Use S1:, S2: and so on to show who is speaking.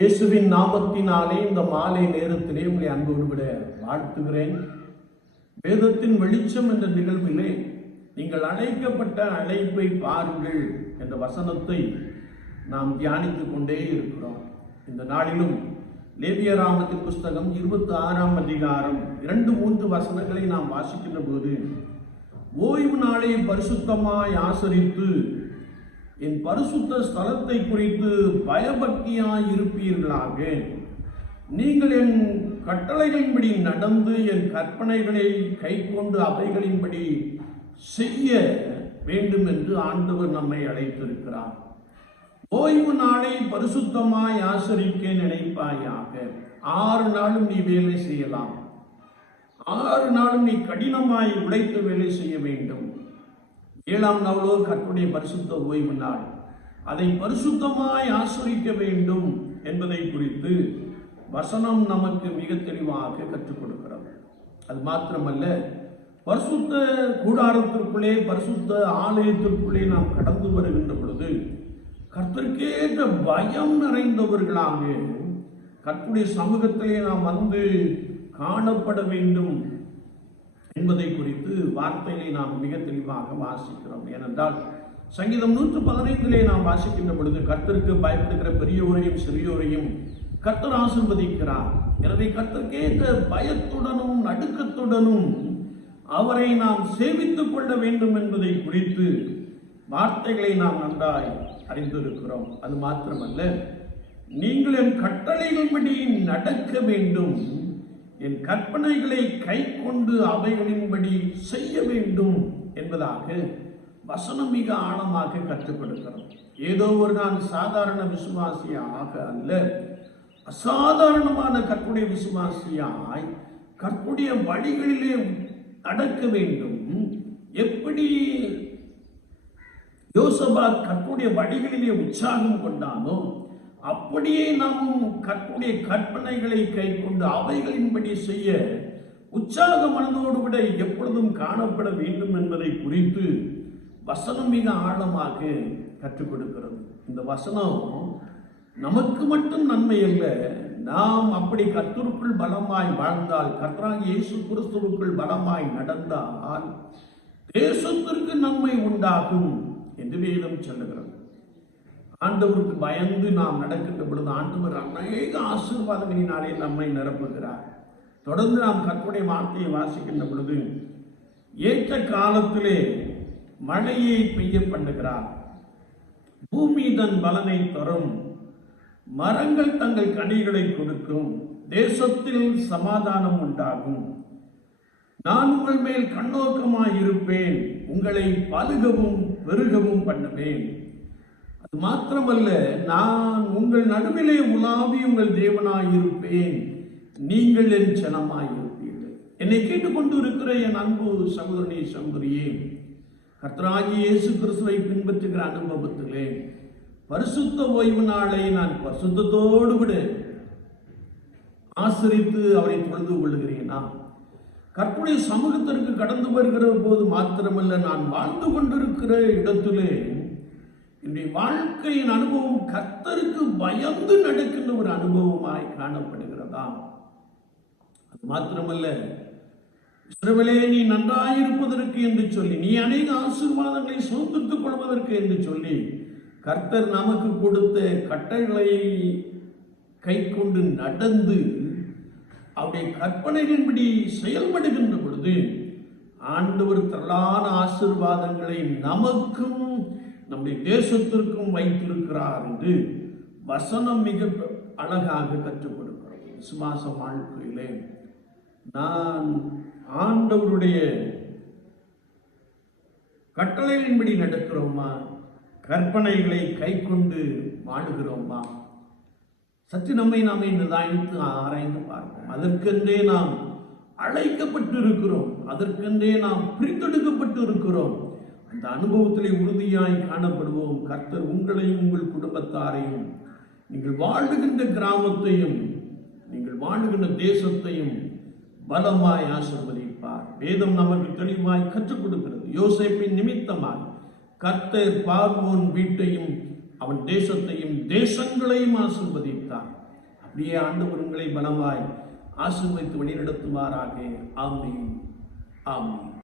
S1: இயேசுவின் நாமத்தினாலே இந்த மாலை நேரத்திலே உங்களை அன்போடு விட வாழ்த்துகிறேன். வேதத்தின் வெளிச்சம் என்ற நிகழ்விலே நீங்கள் அழைக்கப்பட்ட அழைப்பை பாருங்கள் என்ற வசனத்தை நாம் தியானித்துக் கொண்டே இருக்கிறோம். இந்த நாளிலும் லேவியராமத்தின் புஸ்தகம் இருபத்தி ஆறாம் அதிகாரம் இரண்டு மூன்று வசனங்களை நாம் வாசிக்கின்ற போது ஓய்வு நாளை பரிசுத்தமாய் ஆசரித்து என் பரிசுத்த ஸ்தலத்தை குறித்து பயபக்தியாய் இருப்பீர்களாக நீங்கள் என் கட்டளைகளின்படி நடந்து என் கற்பனைகளை கைக்கொண்டு அவைகளின்படி செய்ய வேண்டும் என்று ஆண்டவர் நம்மை அழைத்திருக்கிறார். ஓய்வு நாளை பரிசுத்தமாய் ஆசரிக்க நினைப்பாயாக. ஆறு நாளும் நீ வேலை செய்யலாம். ஆறு நாளும் நீ கடினமாய் உழைத்து வேலை செய்ய வேண்டும். ஏழாம் நாளோ கர்த்தருடைய பரிசுத்த ஓய்வு நாள் அதை பரிசுத்தமாய் ஆசிரிக்க வேண்டும் என்பதை குறித்து வசனம் நமக்கு மிக தெளிவாக கற்றுக் கொடுக்கிறது. அது மாத்திரமல்ல பரிசுத்த கூடாரத்திற்குள்ளே பரிசுத்த ஆலயத்திற்குள்ளே நாம் கடந்து வருகின்ற பொழுது கர்த்தருக்கேற்ற பயம் நிறைந்தவர்களாக கற்புடைய சமூகத்திலே நாம் வந்து காணப்பட வேண்டும் என்பதை குறித்து வார்த்தைகளை நாம் மிக தெளிவாக வாசிக்கிறோம். ஏனென்றால் சங்கீதம் நூற்று பதினைந்திலே நாம் வாசிக்கின்ற பொழுது கர்த்தருக்கு பயப்படுகிற பெரியோரையும் சிறியோரையும் கர்த்தர் ஆசிர்வதிக்கிறார். எனவே கர்த்தருக்கேற்ற பயத்துடனும் நடுக்கத்துடனும் அவரை நாம் சேவித்துக் கொள்ள வேண்டும் என்பதை குறித்து வார்த்தைகளை நாம் நன்றாய் அறிந்திருக்கிறோம். அது மாத்திரமல்ல நீங்கள் என் கட்டளைகளின்படி நடக்க வேண்டும். என் கற்பனைகளை கை கொண்டு அவைகளின்படி செய்ய வேண்டும் என்பதாக வசனம் மிக ஆழமாக கற்றுக் கொடுக்கிறோம் ஏதோ ஒரு நான் சாதாரண விசுவாசியாக அல்ல அசாதாரணமான கற்புடைய விசுவாசியாய் கற்புடைய வழிகளிலே நடக்க வேண்டும். எப்படி யோசபா கற்புடைய வழிகளிலே உற்சாகம் கொண்டானோ அப்படியே நாம் கற்புடைய கற்பனைகளை கை கொண்டு அவைகளின்படி செய்ய உற்சாக மனதோடு விட எப்பொழுதும் காணப்பட வேண்டும் என்பதை குறித்து வசனம் மிக ஆழமாக கற்றுக் கொடுக்கிறது. இந்த வசனம் நமக்கு மட்டும் நன்மை அல்ல நாம் அப்படி கத்தருக்குள் பலமாய் வாழ்ந்தால் கர்த்தராக இயேசு கிறிஸ்துவுக்குள் பலமாய் நடந்தால் தேசத்திற்கு நன்மை உண்டாகும் என்று வேதம் சொல்லுகிறது. ஆண்டவருக்கு பயந்து நாம் நடக்கின்ற பொழுது ஆண்டவர் அநேக ஆசீர்வாதங்களினாலே நம்மை நிரப்புகிறார். தொடர்ந்து நாம் கற்புடைய வார்த்தையை வாசிக்கின்ற பொழுது ஏற்ற காலத்திலே மழையை பெய்ய பண்ணுகிறார். பூமி தன் பலனை தரும். மரங்கள் தங்கள் கனிகளை கொடுக்கும். தேசத்தில் சமாதானம் உண்டாகும். நான் உங்கள் மேல் கண்ணோக்கமாயிருப்பேன் உங்களை பழுகவும் பெருகவும் பண்ணுவேன். மாத்திரமல்ல நான் உங்கள் நடுவிலே உலாவி உங்கள் தேவனாய் இருப்பேன் நீங்கள் என் ஜனமாய் இருப்பீர்கள் என்னை கேட்டுக்கொண்டு இருக்கிற என் அன்பு சகோதரனி சகோதரியே கர்த்தராகி இயேசு கிறிஸ்துவை பின்பற்றுகிற அனுபவத்திலே பரிசுத்த ஓய்வு நாளை நான் பரிசுத்தத்தோடு விட. ஆசிரித்து அவரை தொழுது கொள்ளுகிறேனா? கற்புடைய சமூகத்திற்கு கடந்து வருகிற போது மாத்திரமல்ல நான் வாழ்ந்து கொண்டிருக்கிற இடத்திலே என்னுடைய வாழ்க்கையின் அனுபவம் கர்த்தருக்கு பயந்து நடக்கின்ற ஒரு அனுபவமாய் காணப்படுகிறதா? அது மாத்திரமல்ல. இஸ்ரவேலே நீ நன்றாயிருப்பதற்கு என்று சொல்லி நீ அநேக ஆசீர்வாதங்களை சுதந்திரத்துக் கொள்வதற்கு என்று சொல்லி கர்த்தர் நமக்கு கொடுத்த கட்டளை கை கொண்டு நடந்து அவருடைய கற்பனைகளின்படி செயல்படுகின்ற பொழுது ஆண்டவர் திரளான ஆசீர்வாதங்களை நமக்கும் நம்முடைய தேசத்திற்கும் வைத்திருக்கிறார் என்று வசனம் மிக அழகாக கற்றுக் கொடுக்கிறோம் விசுவாச வாழ்க்கையிலே நான் ஆண்டவருடைய கட்டளைகளின்படி நடக்கிறோமா? கற்பனைகளை கை கொண்டு வாழுகிறோமா சற்று நம்மை நாம் நிதானித்து ஆராய்ந்து பார்ப்போம். அதற்கென்றே நாம் அழைக்கப்பட்டு இருக்கிறோம் அதற்கென்றே நாம் பிரித்தெடுக்கப்பட்டு இருக்கிறோம் அந்த அனுபவத்திலே உறுதியாய் காணப்படுவோம். கர்த்தர் உங்களையும் உங்கள் குடும்பத்தாரையும் நீங்கள் வாழுகின்ற கிராமத்தையும் நீங்கள் வாழுகின்ற தேசத்தையும் பலமாய் ஆசிர்வதிப்பார். வேதம் நமக்கு தெளிவாய் கற்றுக் கொடுக்கிறது. யோசேப்பின் நிமித்தமாய் கர்த்தர் பார்வோன் வீட்டையும் அவன் தேசத்தையும் தேசங்களையும் ஆசிர்வதித்தார். அப்படியே ஆண்டவர் உங்களை பலமாய் ஆசிர்வதித்து வழிநடத்துவாராக. ஆமையும் ஆமையும்